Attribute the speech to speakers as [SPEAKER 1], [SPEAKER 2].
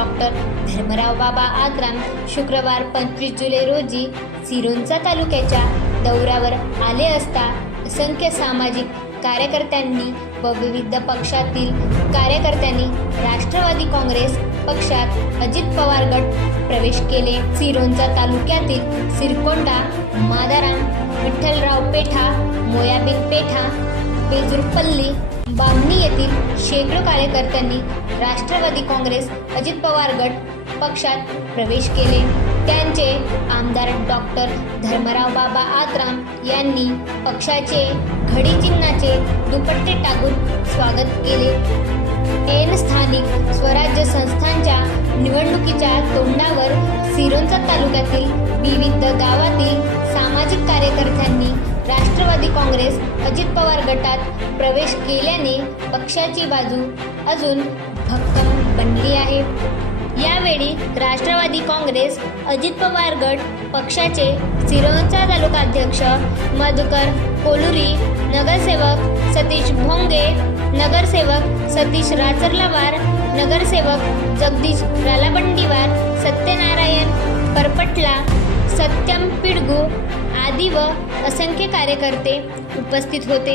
[SPEAKER 1] Doctor Dharmarao Baba आग्राम शुक्रवार पंचवीस जुलै रोजी सिरोंचा तालुक्याच्या दौऱ्यावर आले असता असंख्य सामाजिक कार्यकर्त्यांनी व विविध पक्षातील कार्यकर्त्यांनी राष्ट्रवादी काँग्रेस पक्षात अजित पवार गट प्रवेश केले. सिरोंचा तालुक्यातील सिरकोंडा मादाराम विठ्ठलराव पेठा मोयाबीन पेठा बेजुरपल्ली बामणी येथील शेकडो कार्यकर्त्यांनी राष्ट्रवादी काँग्रेस अजित पवार गट पक्षात प्रवेश केले. त्यांचे आमदार डॉक्टर धर्मराव बाबा आत्राम यांनी पक्षाचे घडी चिन्हाचे दुपट्टे टाकून स्वागत केले. ऐन स्थानिक स्वराज्य संस्थांच्या निवडणुकीच्या तोंडावर सिरोंचा तालुक्यातील विविध गावातील सामाजिक कार्यकर्त्यांनी काँग्रेस अजित पवार गटात प्रवेश केल्याने पक्षाची बाजू अजून भक्कम बनली आहे. यावेळी राष्ट्रवादी काँग्रेस अजित पवार गट पक्षाचे सिरोंचा तालुकाध्यक्ष मधुकर कोलुरी नगरसेवक सतीश भोंगे नगरसेवक सतीश राचरलावार नगरसेवक जगदीश रालाबंडीवार सत्यनारायण परपटला सत्यम आदी व असंख्य कार्यकर्ते उपस्थित होते.